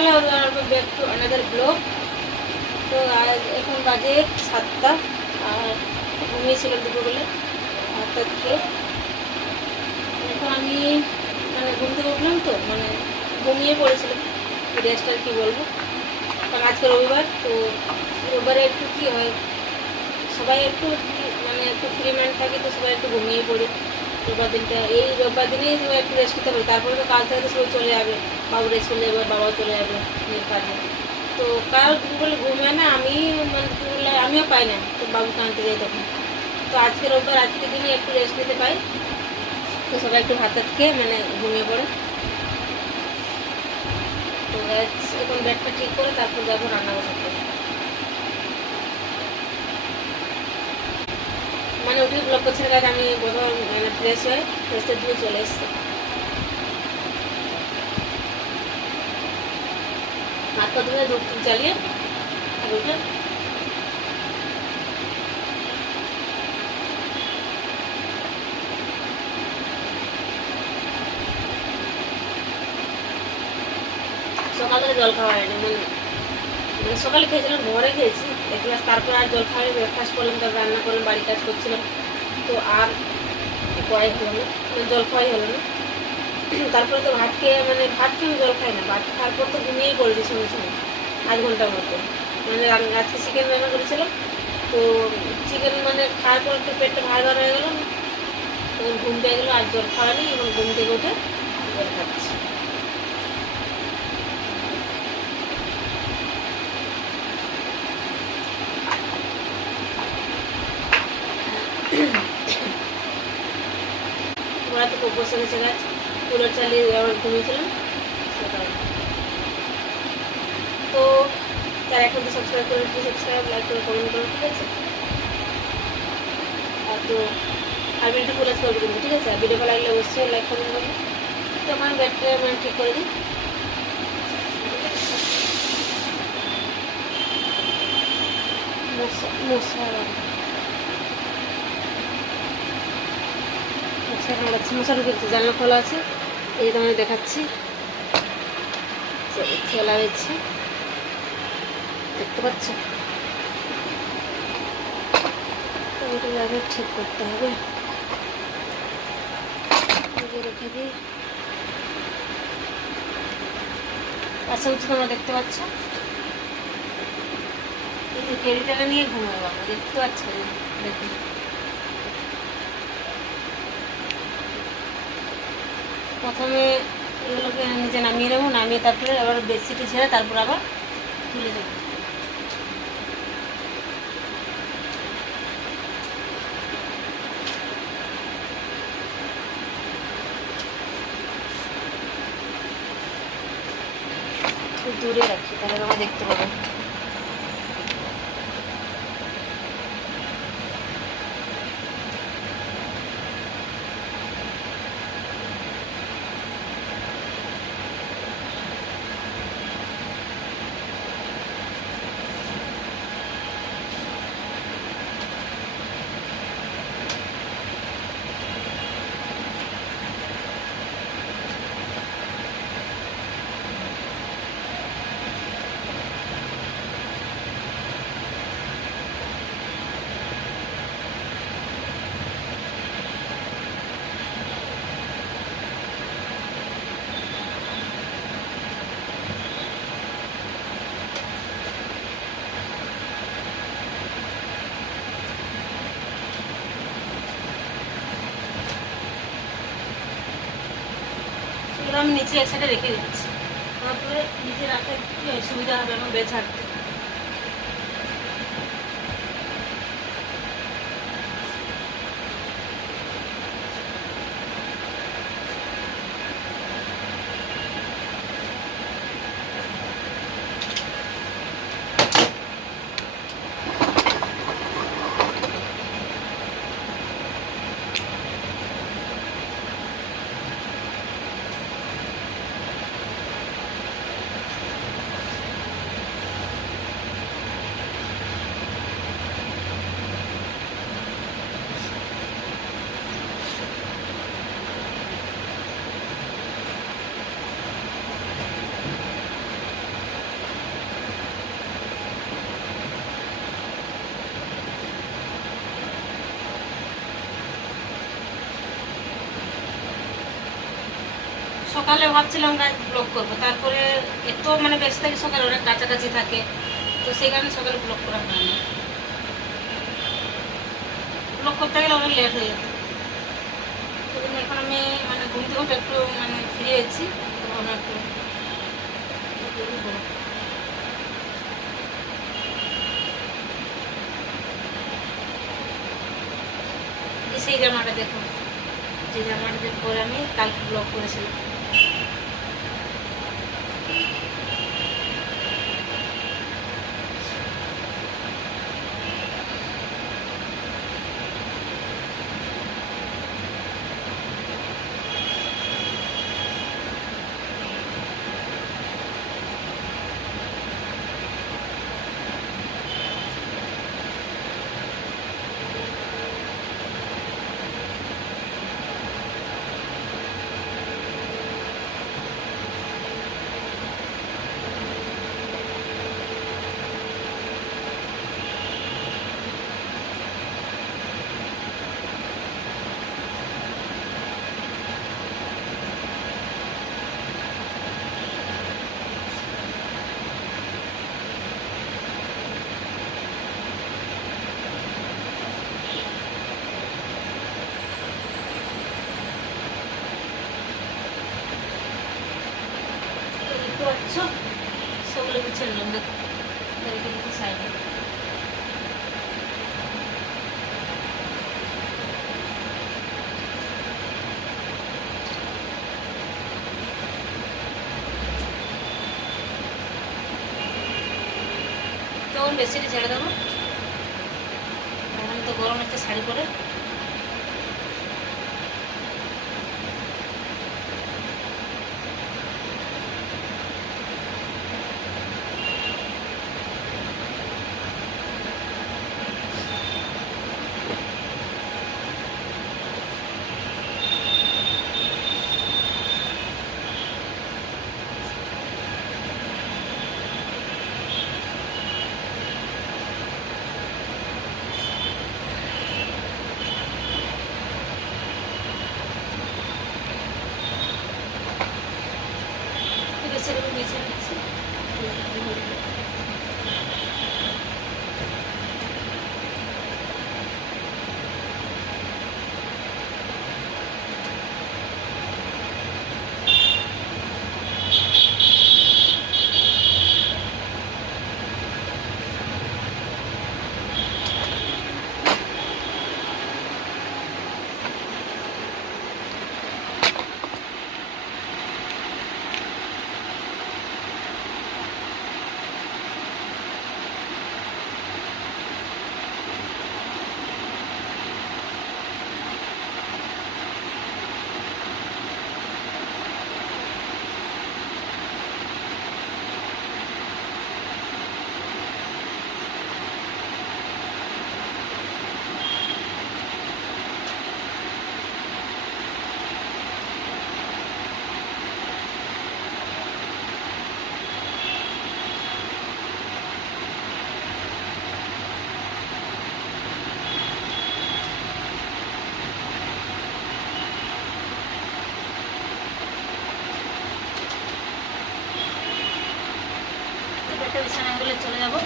Hello, back to another blog. তো আজ এখন বাজে 7টা, আর ঘুমিয়েছিলাম দুপুরবেলা 8টা থেকে। এখন আমি ঘুম থেকে উঠলাম, তো ঘুমিয়ে পড়েছিলাম। রেস্ট আর কি বলবো, কারণ আজকে রবিবার। তো রবিবারে একটু কী হয়, সবাই একটু একটু ফ্রি মাইন্ড থাকে, তো সবাই একটু ঘুমিয়ে পড়ি রবিবার দিনটা। এই রবিবার দিনেই সবাই একটু রেস্ট নিতে পারি, তারপরে তো কাজ থেকে সবাই চলে যাবে, বাবু চলে যাবে, বাবাও চলে যাবে নিজের কাজে। তো কারো দুপুরবেলা ঘুমায় না, আমি দুপুরবেলা আমিও পাই না, তো বাবুকে আনতে যাই তখন। তো আজকে রবিবার, আজকে দিনে একটু রেস্ট নিতে পাই, তো সবাই একটু ভাত খেয়ে ঘুমিয়ে পড়ে। তো এখন ব্যাগটা ঠিক করে তারপর যাবো রান্না বসাতে। উঠে ব্লগ করছিল, কাজ আমি বোধহয় ফ্রেশ হয়ে ফ্রেশের দিয়ে চলে এসছি। হাত পা ধুয়ে ধূপ জ্বালিয়ে আর উঠে সকাল থেকে জল খাওয়া হয়নি, সকালে খেয়েছিলাম, ঘরে খেয়েছি এক গ্লাস, তারপর আর জল খাওয়াই, ব্রেকফাস্ট করলাম, তারপর রান্না করলাম, বাড়ির কাজ করছিলাম, তো আর করাই হলো না, জল খাওয়াই হলো না। তারপরে তো ভাত খেয়ে ভাত খেয়ে জল খাই না, ভাত খাওয়ার পর তো ঘুমিয়েই পড়েছি সঙ্গে সঙ্গে আধ ঘন্টার মতো। আজকে চিকেন রান্না করেছিলাম, তো চিকেন খাওয়ার পর একটু পেটটা ভার ভার হয়ে গেল, তখন ঘুম পেয়ে গেলো, আর জল খাওয়া নেই। এবং ঘুম থেকে উঠে জল খাচ্ছি। ওরা তো বসে গেছে গাছ, কুলার চালিয়ে আবার ঘুমিয়েছিলাম সেটা। তো যারা এখন তো সাবস্ক্রাইব করে, সাবস্ক্রাইব, লাইক করে, কমেন্ট করো, ঠিক আছে? আর তো আর ভিডিওটি ফুল করে দেবো, ঠিক আছে? আর ভিডিও ভালো লাগলে অবশ্যই লাইক কমেন্ট করবো। তো আমার ব্যাগটা ঠিক করে দিই। মশা ঢুকেছে, জানলা খোলা আছে, এই তোমায় দেখাচ্ছি, খেলা হয়েছে, দেখতে পাচ্ছ? আগে ঠিক করতে হবে, রেখে দিই। আচ্ছা হচ্ছে, তোমরা দেখতে পাচ্ছ এই যে কেরিটাকে নিয়ে ঘুমাবো আমরা, দেখতে পাচ্ছ? দেখুন, প্রথমে এগুলোকে নিচে নামিয়ে নেবো, নামিয়ে তারপরে আবার বেডশিটে ছেড়ে তারপর আবার তুলে দেবো। দূরে রাখি, তাহলে তোমরা দেখতে পাবে। আমি নিচে এক সাইডে রেখে দিচ্ছি, তারপরে নিচে রাখতে সুবিধা হবে আমার বেড ছাড়তে। সকালে ভাবছিলাম গাছ ব্লগ করবো, তারপরে এত মানে ব্যস্ত থাকে, সকালে অনেক কাছাকাছি থাকে, তো সেই কারণে সকালে ব্লগ করা হয় না। ব্লগ করতে গেলে অনেক লেট হয়ে যেত। সেজন্য এখন আমি মানে ঘুম থেকে উঠে একটু মানে ফ্রি হয়েছি, তখন একটু সেই জামাটা দেখো, যে জামাটা পরে আমি কালকে ব্লগ করেছিলাম। সবগুলো গুছিয়ে নিলাম, দেখো রেখে দিচ্ছি সাইডে। তখন বেশিটা ছেড়ে দেবো, এখন তো গরম একটা শাড়ি পরে। সেরকম বিছিয়ে নিচ্ছি। একটা বিছানায় গেলে চলে যাবো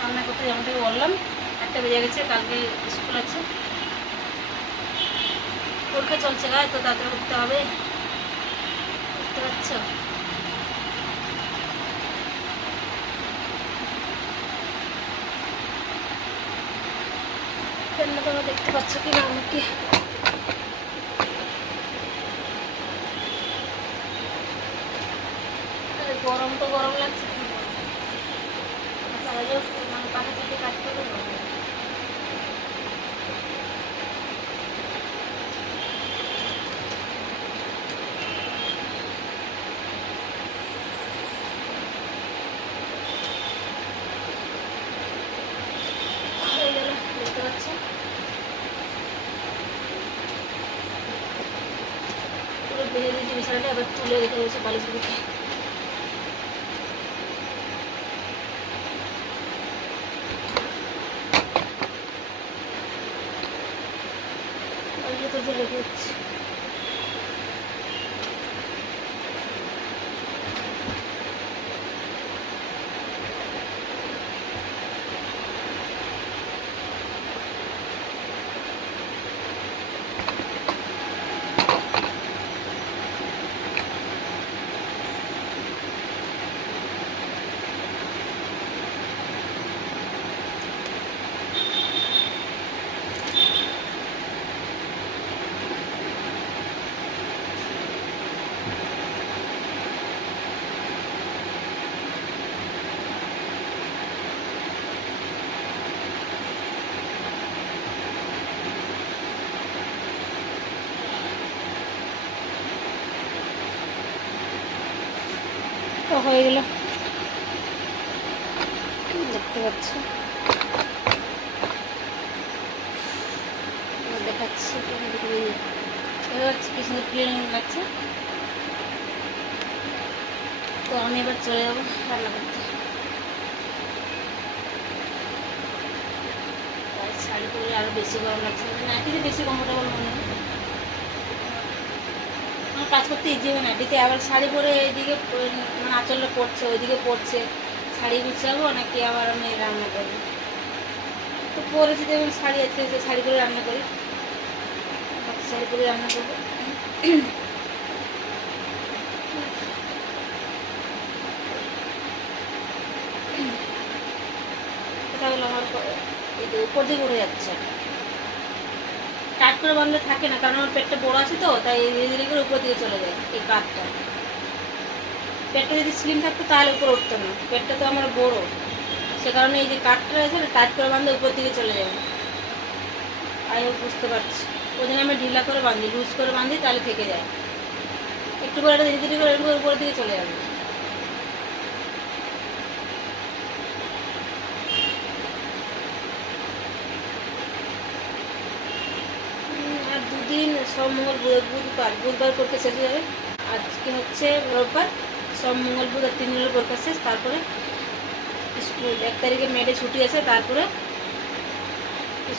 রান্না করতে, যেমনটাই বললাম। 1টা বেজে গেছে, কালকে স্কুল আছে, পরীক্ষা চলছে গায়ে, তো তাড়াতাড়ি উঠতে হবে, বুঝতে পারছো। ফ্যানটা তোমরা দেখতে পাচ্ছ কি না আমাকে? গরম তো গরম লাগছে, মানে পাখা চালিয়ে কাজ করলে গরম লাগে। দেখতে পাচ্ছ পুরো বেঁধে দিয়েছি বিছানাটা, এবার তুলে রেখে দিয়েছে বালিশের দিকে। বালিশে তো রেখে দিচ্ছি। হয়ে গেল, দেখতে পাচ্ছ। দেখাচ্ছি কি সুন্দর ক্লিন লাগছে। তো আমি এবার চলে যাবো রান্না করতে। শাড়ি পরে আরও বেশি গরম লাগছে, নাইটিতে বেশি কমফোর্টেবল মনে হয়। আমার কাজ করতে ইজি হবে নাইটিতে, আবার শাড়ি পরে এইদিকে মানে আঁচলটা পড়ছে, ওইদিকে পড়ছে, শাড়ি গুছাবো নাকি আবার আমি রান্না করবো। তো পরেছি দেখুন শাড়ি, আজকে শাড়ি পরে রান্না করি, শাড়ি পরে রান্না করবো। কথাগুলো আমার উপর দিকে উঠে যাচ্ছে, কাট করে বাঁধলে থাকে না, কারণ আমার পেটটা বড় আছে তো, তাই ধীরে ধীরে করে উপর দিকে চলে যায় এই কাঠটা। পেটটা যদি স্লিম থাকতো তাহলে উপরে উঠতো না, পেটটা তো আমার বড়, সে কারণে এই যে কাঠটা আছে না, টাইট করে বাঁধলে উপর দিকে চলে যাবে। আমি বুঝতে পারছি, ওই জন্য আমি ঢিলা করে বাঁধি, লুজ করে বাঁধি, তাহলে থেকে যায়। একটু করে ধীরে ধীরে করে একটু উপরের দিকে চলে যাবে। আর দুদিন সব মঙ্গল বুধবার পরীক্ষা শেষ হয়ে যাবে। আজকে হচ্ছে রোববার, সব মঙ্গল বুধ আর 3 দিনের পরীক্ষা শেষ। তারপরে স্কুল 1 তারিখে মেয়েদের ছুটি আছে, তারপরে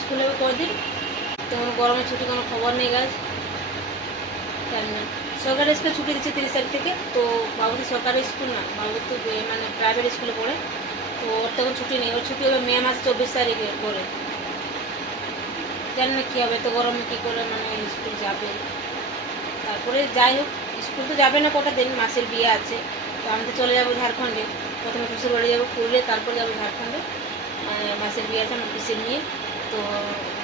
স্কুল হবে কদিন। তো কোনো গরমের ছুটি কোনো খবর নেই গাছ, জানি না। সরকারি স্কুলে ছুটি দিচ্ছে 30 তারিখ থেকে। তো বাবু তো সরকারি স্কুল না, বাবু তো মানে প্রাইভেট স্কুলে পড়ে, তো ওর তখন ছুটি নেই, ওর ছুটি হবে মে মাসে 24 তারিখে পড়ে। জানি না কী হবে, তো গরমে কী করে মানে স্কুল যাবে। তারপরে যাই হোক, স্কুল তো যাবে না কটা দিন, মাসের বিয়ে আছে। তো আমি তো চলে যাবো ঝাড়খণ্ডে, প্রথমে শ্বশুর বাড়ি যাবো পুরুলিয়া, তারপর যাবো ঝাড়খণ্ডে, মাসের বিয়ে আছে আমার পিসির নিয়ে। তো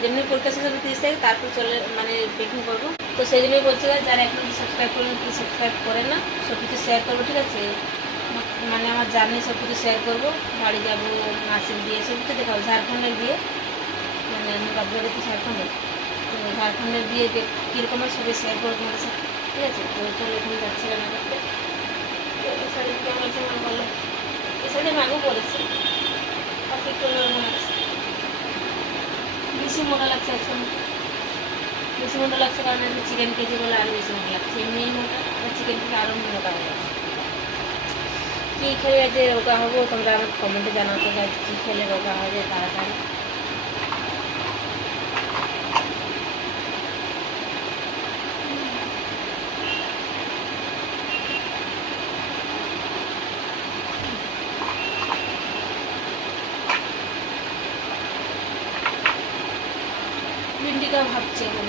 যেমনি পরীক্ষা শেষ হবে 30 তারিখ, তারপর চলে মানে পেকিং করবো। তো সেই জন্যই বলছে যারা এখন সাবস্ক্রাইব করবেন, কি সাবস্ক্রাইব করেন না, সব কিছু শেয়ার করবো, ঠিক আছে। মানে আমার জার্নি সব কিছু শেয়ার করবো, বাড়ি যাবো, মাসের বিয়ে সব কিছু দেখাবো। ঝাড়খণ্ডের বিয়ে, মানে আমি বাবুবাড়ি তো ঝাড়খণ্ডে, তো ঝাড়খণ্ডের বিয়ে কীরকম হয় সবাই শেয়ার করবো তোমাদের সাথে, ঠিক আছে। তো চলো এখন যাচ্ছি রান্না করতে। তো এই শাড়ি কেমন আছে আমার বলো, এই শাড়ি আমি আগেও পরেছি, আর একটু অন্যরকম লাগছে, বেশি মোটা লাগছে আজকে, বেশি মোটা লাগছে কারণ আমি চিকেন খেয়েছি বলে আরও বেশি মোটা লাগছে। এমনি মোটা, আর চিকেন খেলে আরও মোটা হয়ে যাবে। কী খেলে যে রোগা হবো তোমরা আমার কমেন্টে জানাতে, কী খেলে রোগা হবে তাড়াতাড়ি। ভিন্ডিটাও ভাবছি এখন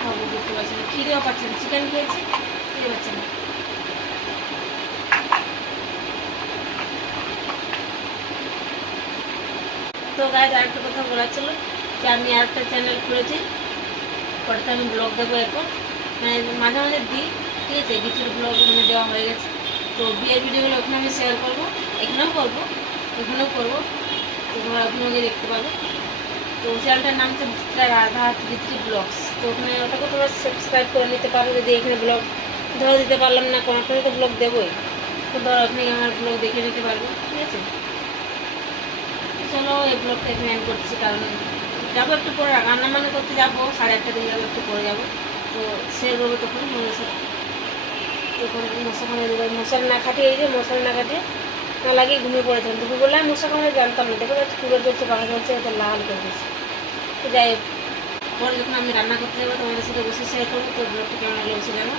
খাবো, বুঝতে পারছি না, খিদেও পাচ্ছে না, চিকেন খেয়েছি খিদে পাচ্ছে না। তো গাইজ আরেকটা কথা বলার ছিল যে আমি আরেকটা চ্যানেল খুলেছি, ওটাতে আমি ব্লগ দেবো এরপর, মানে মাঝে মাঝে দিই, ঠিক আছে। কিছু ব্লগ মানে দেওয়া হয়ে গেছে, তো বিয়ের ভিডিওগুলো ওখানে আমি শেয়ার করবো, এখানেও করবো, ওখানেও করবো, তো তোমরা ওখানে গিয়ে দেখতে পাবে। তো চ্যানেলটার নাম হচ্ছে রাধা তৃপ্তি ব্লগস। তো ওখানে ওটাকে তোমরা সাবস্ক্রাইব করে নিতে পারো, যদি এখানে ব্লগ ধরো দিতে পারলাম না, কোনোটাতে তো ব্লগ দেবোই, তো ধরো আপনি আমার ব্লগ দেখে নিতে পারবো, ঠিক আছে। চলো এই ব্লগটা এখানে এন্ড করছি, কারণ যাবো একটু পরে রান্না বান্না করতে যাবো, 8:30 দিকে যাবো, একটু পরে যাবো। তো শেয়ার করবো তখন তখন মশাখানে দেবো, মশারি না খাটিয়ে, এই যে মশারি না কাটিয়ে না লাগিয়ে ঘুমিয়ে পড়েছিলাম। দুপুরবেলা মশাখানে জানতাম না, দেখো যাচ্ছে কুড়ে চলছে, পাখা চলছে, এটা লাল করে দিয়েছে। তো যাই হোক, পরে যখন আমি রান্না করতে যাবো তোমাদের সাথে বসে শেয়ার করবো। তো ব্লগটা কেমন লাগলো বসে জানো,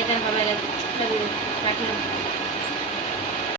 এটা ভালো লাগে, রাখলাম।